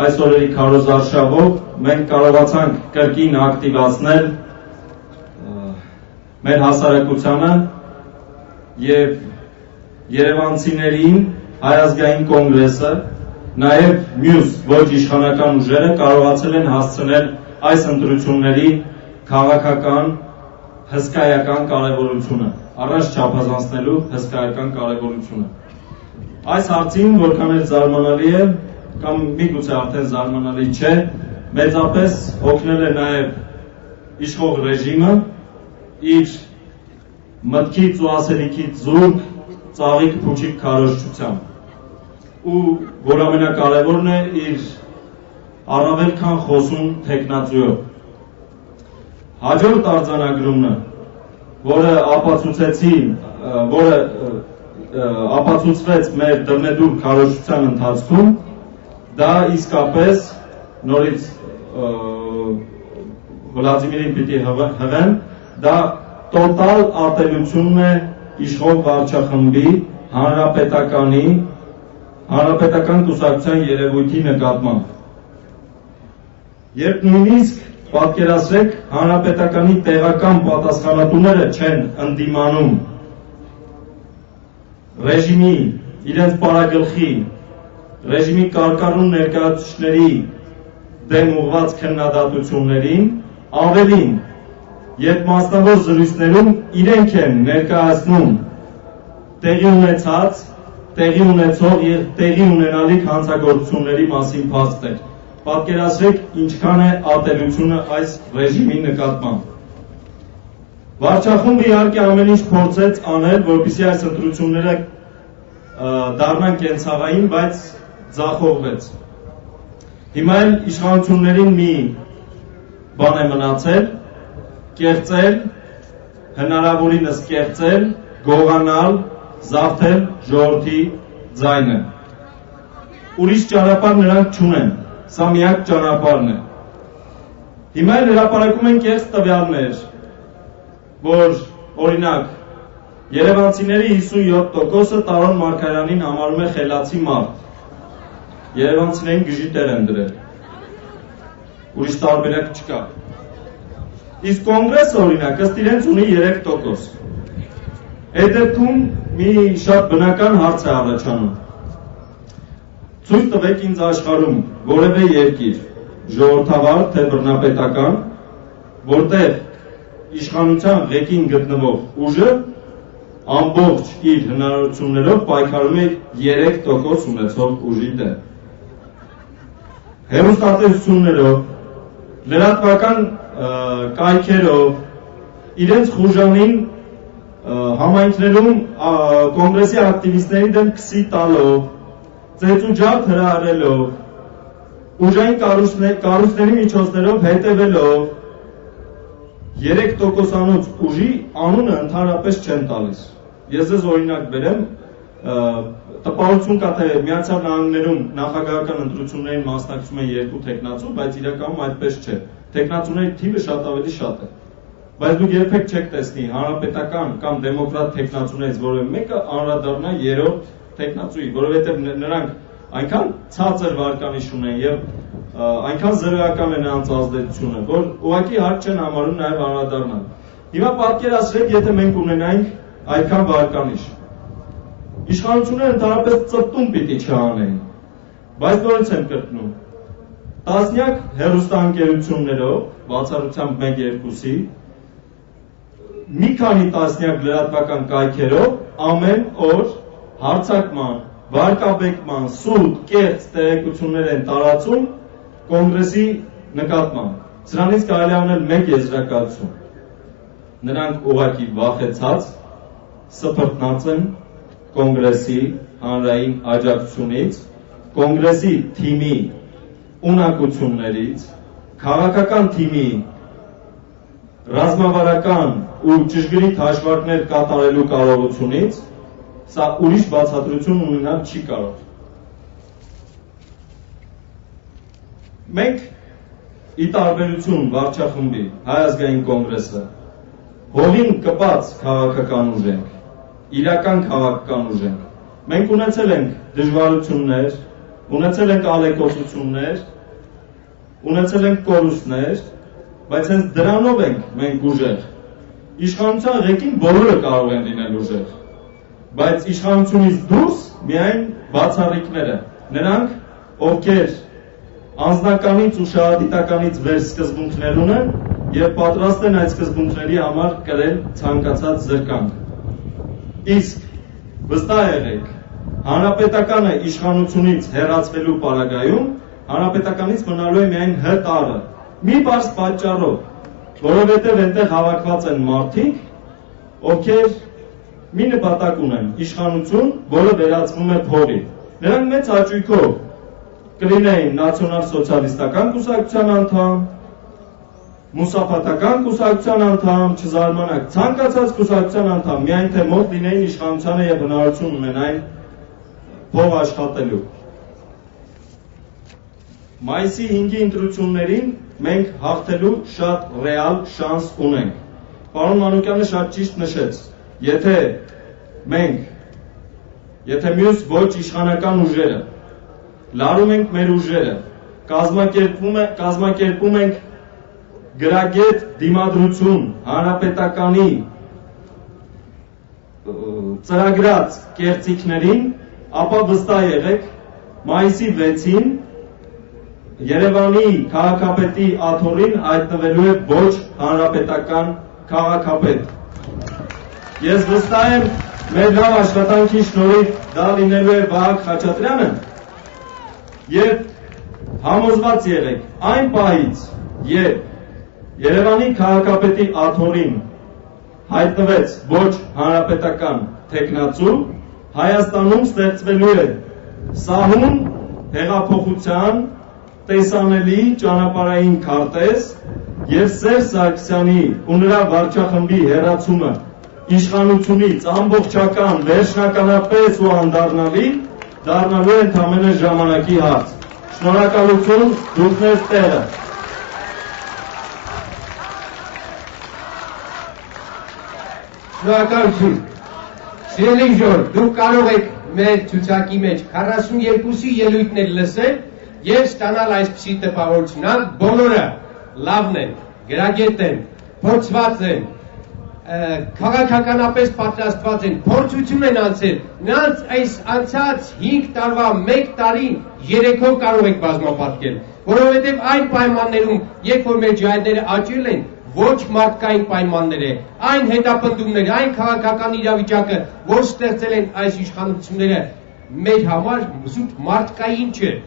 այս օրերի քարոզարշավով մենք կարողացանք կրկին ակտիվացնել մեր հասարակությանը եւ երևանցիներին Հայ ազգային կոնգրեսը, նաեւ մյուս ոչ իշխանական ուժերը կարողացել են հասցնել այս ընտրությունների քաղաքական հսկայական կարևորությունը, առաջ չափազանցնելու հսկայական կարևորությունը։ Այս հարցին որքան էլ զարմանալի է, կամ միգուցե արդեն զարմանալի չէ, մեծապես օգնել է նաև իշխող ռեժիմը իր մտքից ու ասելիքից զուրկ ծաղիկ փուչիկ քարոզչությամբ ու որ ամենակարևորն է իր առավել քան խոսուն թեկնածուով։ Հաջորդ արձանագրումն, որը ապացուցվեց մեր դռնեդուր քարոզչության ընթացքում, դա իսկապես նորից Վլադիմիրին պիտի հղեմ, դա տոտալ ատելությունն է իշխող վարչախմբի հանրապետական կուսակցության երևույթի նկատմամբ։ Երբ նույնիսկ պատկերացրեք հանրապետականի տեղական պատասխանատուները չեն ընդդիմանում ռեժիմի, իրենց պարագլխի, ռեժիմի կարկառուն ներկայացուցիչների դեմ ուղղված քննադատություններին, ավելին, երբ մասնավոր զրույցներում իրենք են ներկայացնում տեղի ունեցած, տեղի ունեցող և տեղի ունենալիք հանցագործությունների մասին փաստեր, պատկերացրեք ինչքան է ատելությունը այս ռեժիմի նկատմամբ։ Վարչախումբը իհարկե ամեն ինչ փորձեց անել, որպեսզի այս ընտրությունները դառնան կենցաղային, բայց ձախողվեց։ Հիմա էլ իշխանություններին մի բան է մնացել, կեղծել, հնարավորինս կեղծել, գողանալ, զավթել ժողովրդի ձայնը։ Ուրիշ ճանապարհ նրանք չունեն, սա միակ ճանապարհն է։ Հիմա էլ հրապարակում են կեղծ տվյալներ, որ օրինակ երևանցիների 57%-ը Տարոն Մարգարյանին համարում է խելացի մարդ։ Երևանցիներին գժիտեր են դրել։ Ուրիշ տարբերակ չկա։ Իսկ կոնգրեսը օրինակ ըստ իրենց ունի 3%։ Այդ դեպքում մի շատ բնական հարց է առաջանում։ Ցույց տվեք ինձ աշխարհում որևէ երկիր, ժողովրդավար թե բռնապետական, որտեղ իշխանության ղեկին գտնվող ուժը ամբողջ իր հնարավորություններով պայքարում է 3% ունեցող ուժի դեմ։ Հեռուստատեսություններով, լրատվական կայքերով, իրենց խուժանին համայնքներում կոնգրեսի ակտիվիստների դեմ քսի տալով, ծեծուջարդ հրահրելով, ուժային կառույցների միջոցներով հետևելով 3%-անոց ուժի անունը ընդհանրապես չեն տալիս։ Ես ձեզ օրինակ բերեմ, տպավորություն կա, թե Միացյալ Նահանգներում նախագահական ընտրություններին մասնակցում են 2 տեխնացու, բայց իրականում այդպես չէ։ Տեխնացուների թիվը շատ ավելի շատ է։ Բայց դուք երբեք չեք տեսնի հանրապետական կամ դեմոկրատ տեխնացուներից որևէ մեկը անդրադառնա 3-րդ տեխնացուի, որովհետև նրանք այնքան ցածր վարկանիշ ունեն եւ այնքան զրոյական է նրանց ազդեցությունը, որ ուղղակի հարկ չեն համարում նաեւ անդրադառնալ։ Հիմա պատկերացրեք, եթե մենք ունենայինք այդքան վարկանիշ։ Իշխանությունները ընդհանրապես ծպտում պիտի չանեին, բայց նորից եմ կրկնում, տասնյակ հեռուստաընկերություններով, բացառությամբ 1-2-ի, մի քանի տասնյակ լրատվական կայքերով ամեն օր հարձակման, վարկաբեկման, սուտ, կեղծ տեղեկություններ են տարածում կոնգրեսի նկատմամբ։ Սրանից կարելի է անել մեկ եզրակացություն։ Նրանք ուղղակի վախեցած, սփռտնած են կոնգրեսի հանրային աջակցությունից, կոնգրեսի թիմի ունակություններից, քաղաքական թիմի ռազմավարական ու ճշգրիտ հաշվարկներ կատարելու կարողությունից, սա ուրիշ բացատրություն ունենալ չի կարող։ Մենք ի տարբերություն վարչախմբի Հայ ազգային կոնգրեսը հողին կպած քաղաքական ուժ ենք, իրական քաղաքական ուժ ենք։ Մենք ունեցել ենք դժվարություններ, ունեցել ենք ալեկոծություններ, ունեցել ենք կորուստներ, բայց հենց դրանով ենք մենք ուժեղ։ Իշխանության ղեկին բոլորը կարող են լինել ուժեղ, բայց իշխանությունից դուրս միայն բացառիկները, նրանք, ովքեր անձնականից ու շահադիտականից վեր սկզբունքներ ունեն եւ պատրաստ են այդ սկզբունքների համար կրել ցանկացած զրկանք։ Իսկ վստահ եղեք, հանրապետականը իշխանությունից հեռացվելու պարագայում հանրապետականից մնալու է միայն հտարը։ Մի բարձ պատճառով, որովհետեւ այնտեղ հավաքված են մարդիկ, ովքեր մի նպատակ ունեն՝ իշխանություն, որը վերածվում է փողի։ Նրանք մեծ հաճույքով կլինեին նացիոնալ-սոցիալիստական կուսակցության անդամ, մուսափաթական կուսակցության անդամ, չզարմանաք, ցանկացած կուսակցության անդամ, միայն թե մոտ լինեին իշխանությանը եւ հնարավորություն ունենային փող աշխատելու։ Մայիսի 5-ի ընտրություններին մենք հաղթելու շատ ռեալ շանս ունենք։ Պարոն Մանուկյանը շատ ճիշտ նշեց, եթե մյուս ոչ իշխանական ուժերը լարում ենք մեր ուժերը, կազմակերպում ենք գրագետ դիմադրություն հանրապետականի ծրագրած կեղծիքներին, ապա վստահ եղեք, մայիսի 6-ին Երևանի քաղաքապետի աթոռին հայտնվելու է ոչ հանրապետական քաղաքապետ։ Ես վստահ եմ, մեր լավ աշխատանքի շնորհիվ դա լինելու է Վահագ Խաչատրյանը, եւ համոզված եղեք, այն պահից, երբ Երևանի քաղաքապետի աթոռին հայտնվեց ոչ հանրապետական թեկնածու, Հայաստանում ստեղծվելու է սահուն հեղափոխության տեսանելի ճանապարհային քարտեզ եւ Սերժ Սարգսյանի ու նրա վարչախմբի հեռացումը իշխանությունից ամբողջական, վերջնականապես ու անդառնալի դառնալու է ընդամենը ժամանակի հարց։ Շնորհակալություն, դուք մեր տերը։ Շնորհակալություն։ Սիրելի ժողով, դուք կարող եք մեր ցուցակի մեջ 42-ի ելույթներ լսել եւ ստանալ այսպիսի տպավորություն, բոլորը լավն են, գրագետ են, փորձված են, քաղաքականապես պատրաստված են, փորձություն են անցել, նրանց այս անցած 5 տարվա 1 տարին 3-ով կարող եք բազմապատկել, որովհետև այն պայմաններում, երբ որ մեր ջահելները աճել են, ոչ մարդկային պայմաններ է, այն հետապնդումները, այն քաղաքական իրավիճակը, որ ստեղծել են այս իշխանությունները, մեր համար զուտ մարդկային չէ։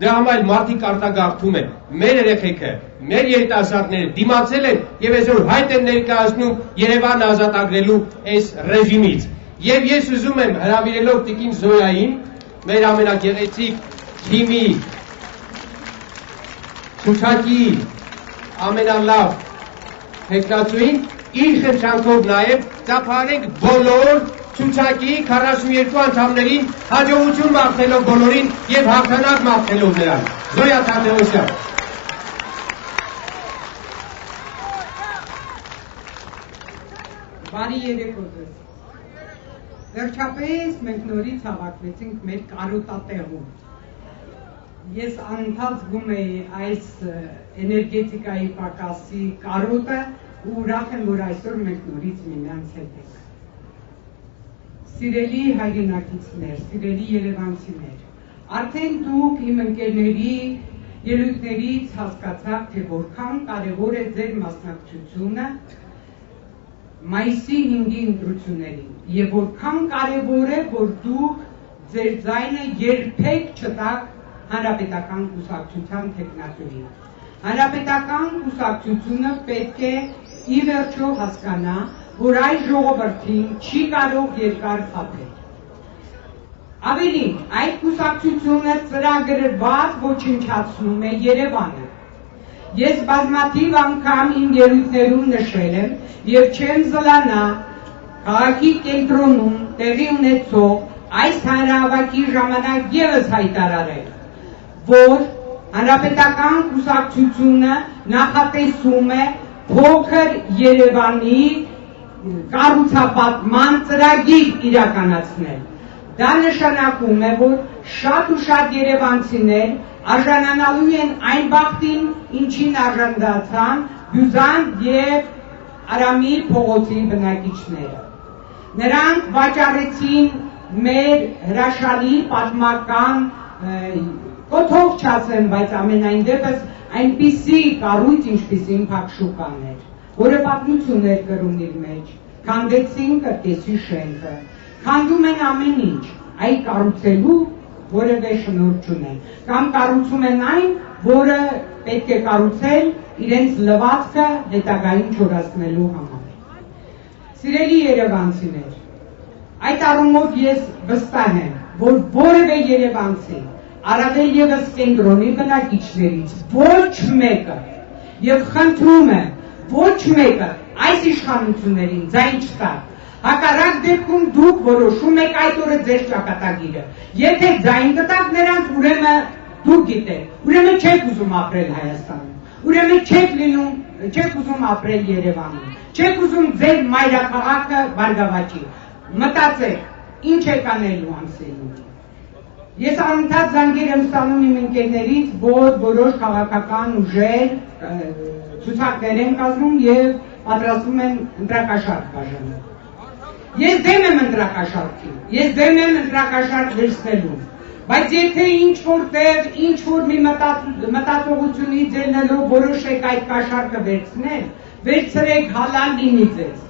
Դրա համար մարդիկ արտագաղթում են, մեր երեխեքը, մեր երիտասարդները դիմացել են եւ այսօր հայտ են ներկայացնում Երևան ազատագրելու այս ռեժիմից։ Եվ ես ուզում եմ հրավիրելով տիկին Զոյային, մեր ամենագեղեցիկ թիմի ցուցակի ամենալավ թեկնածուին, իր խնդրանքով նաեւ ծափարենք բոլոր ցուցակի 42 անդամներին հաջողություն մաղթելով բոլորին եւ հաղթանակ մաղթելով նրան։ Զոյա Թադեոսյան։ Բարի երեկո ձեզ։ Վերջապես մենք նորից հավաքվեցինք մեր կարոտատեղում։ Ես անընդհատ զգում էի այս էներգետիկայի պակասի կարոտը ու ուրախ եմ, որ այսօր մենք նորից միմյանց հետ ենք։ Սիրելի հայրենակիցներ, սիրելի երևանցիներ, արդեն դուք իմ ընկերների ելույթներից հասկացաք, թե որքան կարևոր է ձեր մասնակցությունը մայիսի 5-ի ընտրություններին եւ որքան կարևոր է, որ դուք ձեր ձայնը երբեք չտաք հանրապետական կուսակցության թեկնածուին։ Հանրապետական կուսակցությունը պետք է ի վերջո հասկանա, որ այս ժողովրդին չի կարող երկար խաբել։ Ավելին, այդ կուսակցությունը ծրագրված ոչնչացնում է Երևանը։ Ես բազմաթիվ անգամ իմ ելույթներում նշել եմ եւ չեմ զլանա քաղաքի կենտրոնում տեղի ունեցող այս հանրահավաքի ժամանակ եւս հայտարարել, որ հանրապետական կուսակցությունը նախատեսում է փոքր Երևանի կառուցապատման ծրագիր իրականացնել։ Դա նշանակում է, որ շատ ու շատ երևանցիներ արժանանալու են այն բախտին, ինչին արժանացան Բյուզանդ եւ Արամի փողոցի բնակիչները։ Նրանք վաճառեցին մեր հրաշալի պատմական կոթող չասեմ, բայց ամենայն դեպս այնպիսի կառույց, ինչպիսին Փակ շուկան էր, որը պատմություն էր կրում իր մեջ, քանդեցին կրկեսի շենքը, քանդում են ամեն ինչ, այ կառուցելու որևէ շնորհ չունեն, կամ կառուցում են այն, որը պետք է կառուցել իրենց լվացքը հետագային չորացնելու համար։ Սիրելի երևանցիներ, այդ առումով ես վստահ եմ, որ որևէ երևանցի, առավել ևս կենտրոնի բնակիչներից ոչ մեկը, եւ խնդրում եմ, ոչ մեկը այս իշխանություններին ձայն չտա, հակառակ դեպքում դուք որոշում եք այդ օրը ձեր ճակատագիրը, եթե ձայն կտաք նրանց, ուրեմն դուք գիտեք, ուրեմն չեք ուզում ապրել Հայաստանում, ուրեմն չեք ուզում ապրել Երևանում, չեք ուզում ձեր մայրաքաղաքը բարգավաճի, մտածեք, ինչ եք անելու ամսելու։ Ես անընդհատ զանգեր եմ ստանում իմ ընկերներից, որ որոշ քաղաքական ուժեր ցուցակներ են կազմում եւ պատրաստվում են ընտրակաշարք բաժանել։ Ես դեմ եմ ընտրակաշարքին, ես դեմ եմ ընտրակաշարք վերցնելու, բայց եթե ինչ-որ տեղ, ինչ-որ մի մտածողությունից ելնելով որոշեք այդ կաշառքը վերցնել, վերցրեք, հալալ լինի ձեզ,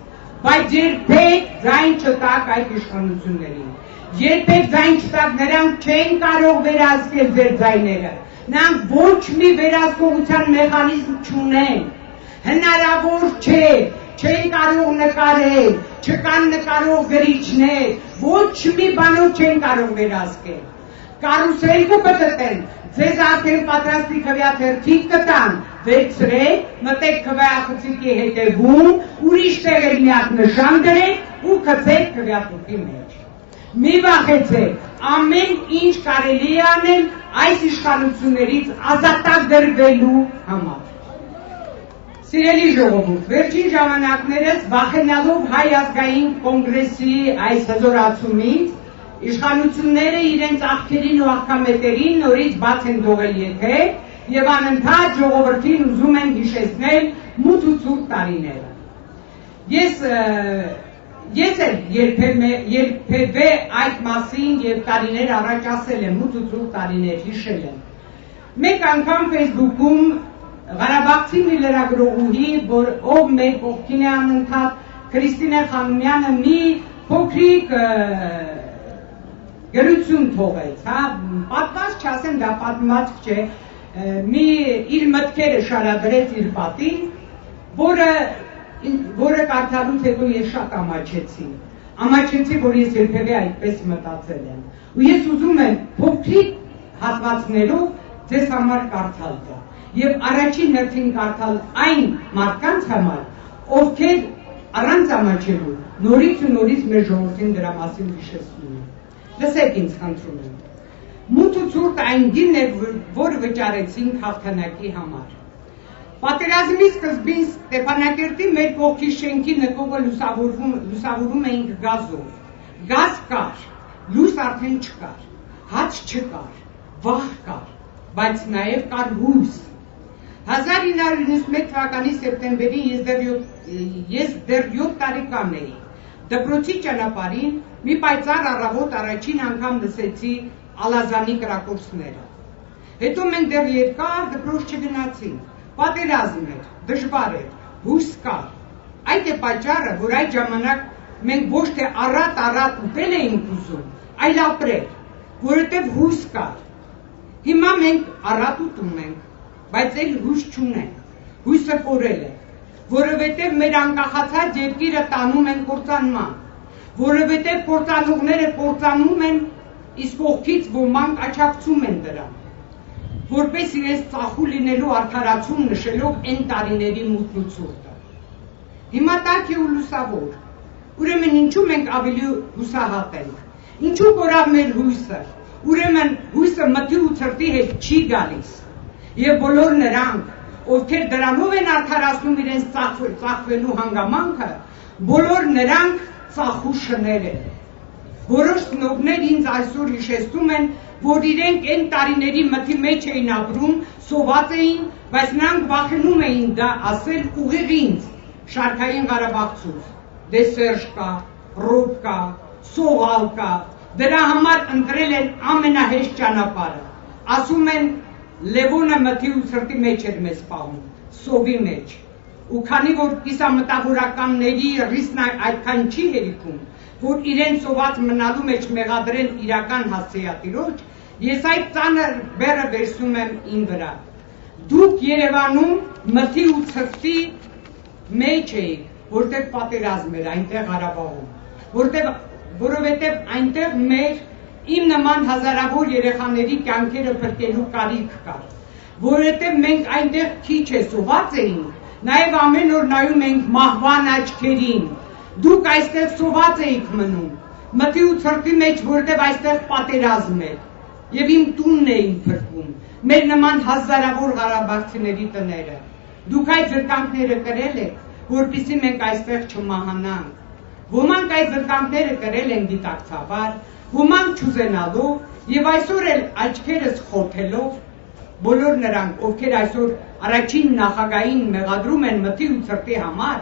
բայց երբեք ձայն չտաք այդ իշխանություններին, երբեք ձայն չտաք, նրանք չեն կարող վերահսկել ձեր ձայները, նրանք ոչ մի վերահսկողության մեխանիզմ չունեն, հնարավոր չէ, չեն կարող նկարել, չկան նկարող գրիչներ, ոչ մի բանով չեն կարող վերահսկել, կարուսել կպտտեն, ձեզ արդեն պատրաստի քվեաթերթիկ կտան, վերցրեք, մտեք քվեախցիկի հետևում, ուրիշ տեղեր մի հատ նշան դրեք ու գցեք քվեաթուղթի մեջ։ Մի վախեցեք, ամեն ինչ կարելի է անել այս իշխանություններից ազատագրվելու համար։ Սիրելի ժողովուրդ, վերջին ժամանակներս վախենալով Հայ ազգային կոնգրեսի այս հզորացումից, իշխանությունները իրենց աղքերին ու աղքամետերին նորից բաց են թողել եթեր եւ անընդհատ ժողովրդին ուզում են հիշեցնել մութ ու ցուրտ տարիները։ Ես երբևէ այդ մասին եւ տարիներ առաջ ասել եմ, մութ ու ցուրտ տարիներ հիշել եմ։ Մեկ անգամ Facebook-ում Ղարաբաղցի մի լրագրողուհի, ով մեր կողքին է անընդհատ, Քրիստինե Խանոմյանը մի փոքրիկ գրություն թողեց, պատմած չասեմ, դա պատմած չէ, մի իր մտքերը շարադրեց իր պատին, որը կարդալուց հետո ես շատ ամաչեցի, որ ես երբևէ այդպես մտածել եմ, ու ես ուզում եմ փոքրիկ հատվածներով ձեզ համար կարդալ դա, եւ առաջին հերթին կարդալ այն մարդկանց համար, ովքեր առանց ամաչելու նորից ու նորից մեր ժողովրդին դրա մասին հիշեցնում են։ Լսեք ինձ խնդրում եմ։ Մութ ու ցուրտ այն գինն էր, որ վճարեցինք հաղթանակի համար։ Պատերազմի սկզբին Ստեփանակերտի մեր կողքի շենքի նկովը լուսավորում էինք գազով։ Գազ կար, լույս արդեն չկար, հաց չկար, վախ կար, բայց նաև կար հույս։ 1991 թվականի սեպտեմբերին ես դեռ 7 տարեկան էի։ Դպրոցի ճանապարհին մի պայծառ առավոտ առաջին անգամ լսեցի Ալազանի կրակոցները։ Հետո մենք դեռ երկար դպրոց չգնացինք։ Պատերազմ էր, դժվար էր, հույս կար։ Այդ է պատճառը, որ այդ ժամանակ մենք ոչ թե առատ ուտել էինք ուզում, այլ ապրել, որովհետև հույս կար։ Հիմա մենք առատ ուտում ենք, բայց էլ հույս չունենք, հույսը կորել է, որովհետև մեր անկախացած երկիրը տանում են կործանման, որովհետև կործանողները կործանում են, իսկ կողքից ոմանք աջակցում են դրան, որպես իրենց ծախու լինելու արդարացում նշելով այն տարիների մութն ու ցուրտը։ Հիմա տաք է ու լուսավոր, ուրեմն ինչու մենք ավելի հուսահատ ենք, ինչու կորավ մեր հույսը, ուրեմն հույսը մթի ու ցրտի հետ չի գալիս, եւ բոլոր նրանք, ովքեր դրանով են արդարացնում իրենց ծախվելու հանգամանքը, բոլոր նրանք ծախու շներ են։ Որոշ ծնողներ ինձ այսօր հիշեցնում են, որ իրենք այն տարիների մթի մեջ էին ապրում, սոված էին, բայց նրանք վախենում էին դա ասել ուղիղ ինձ, շարքային Ղարաբաղցուց, դե Սերժ կա, Ռոբ կա, Սողալ կա, դրա համար ընտրել են ամենահեշտ ճանապարհը։ Ասում են Լևոնը մթի ու սրտի մեջ էր մեզ պահում, սովի մեջ։ Ու քանի որ կիսամտավորականների ռիսկն այդքան չի հերիքում, որ իրեն սոված մնալու մեջ մեղադրեն իրական հասցեատիրոջ, ես այդ ծանր բեռը վերցնում եմ իմ վրա։ Դուք Երևանում մթի ու սրտի մեջ էիք, որտեղ պատերազմ էր այնտեղ Ղարաբաղում, որովհետև այնտեղ մեր իմ նման հազարավոր երեխաների կյանքերը փրկելու կարիք կար, որովհետև մենք այնտեղ քիչ է սոված էինք, նաև ամեն օր նայում ենք մահվան աչքերին, դուք այստեղ սոված էիք մնում, մթի ու սրտի մեջ, որովհետև այստեղ պատերազմ էր, եւ իմ տունն էին փրկում, մեր նման հազարավոր ղարաբաղցիների տները, դուք այդ զրկանքները կրել եք, որպեսզի մենք այստեղ չմահանանք, ոմանք այդ զրկանքները կրել են գիտակցաբար, ոմանք չուզենալով եւ այսօր էլ աչքերս խոթելով բոլոր նրանք, ովքեր այսօր առաջին նախագահին մեղադրում են մթի ու սրտի համար,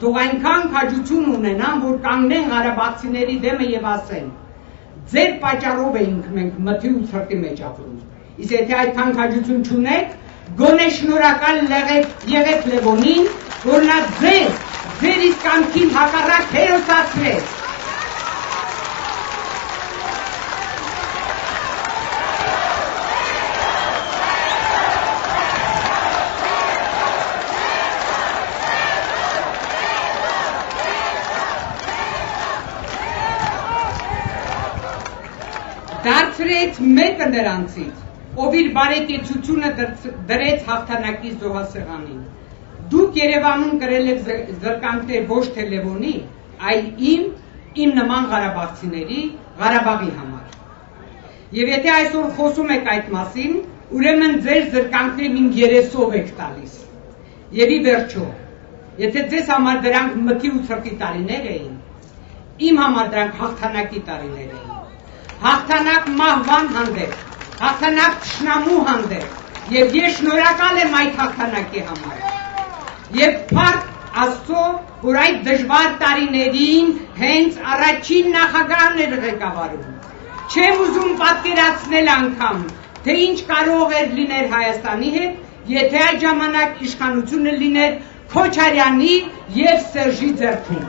թող այնքան քաջություն ունենան, որ կանգնեն ղարաբաղցիների դեմը եւ ասեն. ձեր պատճառով էինք մենք մթի ու սրտի մեջ ապրում։ Իսկ եթե այդքան քաջություն չունեք, գոնե շնորհակալ եղեք Լևոնին, որ նա ձեր իսկ կամքին հակառակ հերոսացրեց։ Դարձրեց մեկը նրանցից, ով իր բարեկեցությունը դրեց հաղթանակի զոհասեղանին։ Դուք Երևանում կրել եք զրկանքներ ոչ թե Լևոնի, այլ իմ նման ղարաբաղցիների, Ղարաբաղի համար։ Եվ եթե այսօր խոսում եք այդ մասին, ուրեմն ձեր զրկանքներն իմ երեսով եք տալիս։ Եվ ի վերջո, եթե ձեզ համար դրանք մթի ու սրտի տարիներ էին, իմ համար դրանք հաղթանակի տարիներ էին։ Հաղթանակ մահվան հանդեպ, հաղթանակ թշնամու հանդեպ, եւ ես շնորհակալ եմ այդ հաղթանակի համար։ Եվ փառք Աստծո, որ այդ դժվար տարիներին հենց առաջին նախագահն էր ղեկավարում։ Չեմ ուզում պատկերացնել անգամ, թե ինչ կարող էր լինել Հայաստանի հետ, եթե այդ ժամանակ իշխանությունը լիներ Քոչարյանի եւ Սերժի ձեռքում։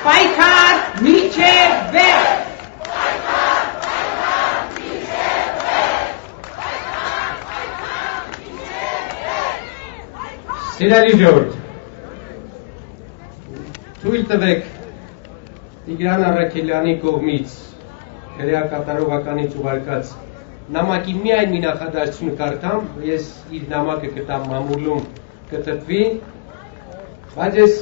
Պայքար, մինչև վերջ։ Սիրելի ժողովուրդ, թույլ տվեք Տիգրան Առաքելյանի կողմից հրեակատարողականից ուղարկած նամակի միայն մի նախադասություն կարդամ, ես իր նամակը կտամ մամուլում կտտվի, բայց ես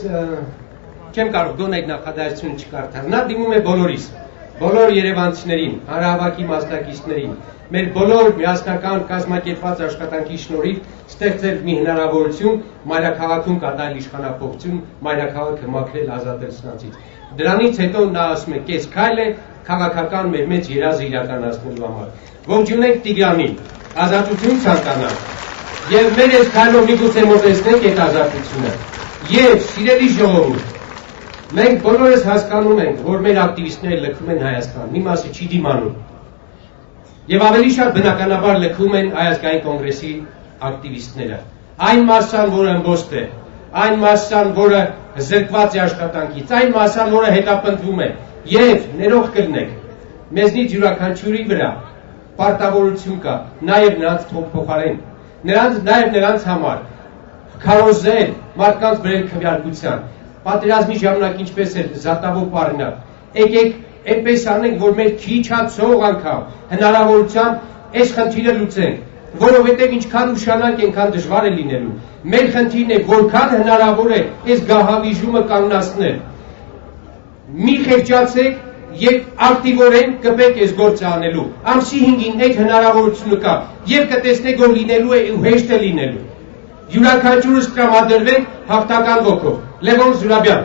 չեմ կարող գոնե այդ նախադասությունը չկարդալ։ Նա դիմում է բոլորիս, բոլոր երևանցիներին, հանրահավաքի մասնակիցներին, մեր բոլոր միասնական կազմակերպված աշխատանքի շնորհիվ ստեղծել մի հնարավորություն մայրաքաղաքում կատարել իշխանափոխություն, մայրաքաղաքը մաքրել ազատել սրանցից։ Դրանից հետո նա ասում է կես քայլ է քաղաքական մեր մեծ երազը իրականացնելու համար։ Ողջունենք Տիգրանին, ազատություն ցանկանանք եւ մեր այս քայլով միգուցե մոտեցնենք այդ ազատությունը։ Եվ սիրելի ժողովուրդ, մենք բոլորս հասկանում ենք, որ մեր ակտիվիստները լքում են Հայաստան, մի մասը չի դիմանում։ Եվ ավելի շատ բնականաբար լքում են Հայ ազգային կոնգրեսի ակտիվիստները։ Այն մասսան, որը ըմբոստ է, այն մասսան, որը զրկված է աշխատանքից, այն մասսան, որը հետապնդվում է, եւ ներող կլինեք, մեզնից յուրաքանչյուրի վրա պարտավորություն կա, նաեւ նրանց փոխարեն, նաեւ նրանց համար քարոզել, մարդկանց բերել քվեարկության, պատերազմի ժամանակ ինչպես էր զատավոր պարինակ, եկեք այնպես անենք, որ մեր քիչացող անգամ հնարավորությամբ այս խնդիրը լուծենք, որովհետև ինչքան ուշանանք, այնքան դժվար է լինելու։ Մեր խնդիրն է, որքան հնարավոր է այս գահավիժումը կանգնացնել։ Մի խեղճացեք եւ ակտիվորեն կպեք այս գործը անելու։ Ամսի 5-ին այդ հնարավորությունը կա եւ կտեսնեք, որ լինելու է ու հեշտ է լինելու։ Յուրաքանչյուրս տրամադրվենք հաղթական ոգով։ Լևոն Զուրաբյան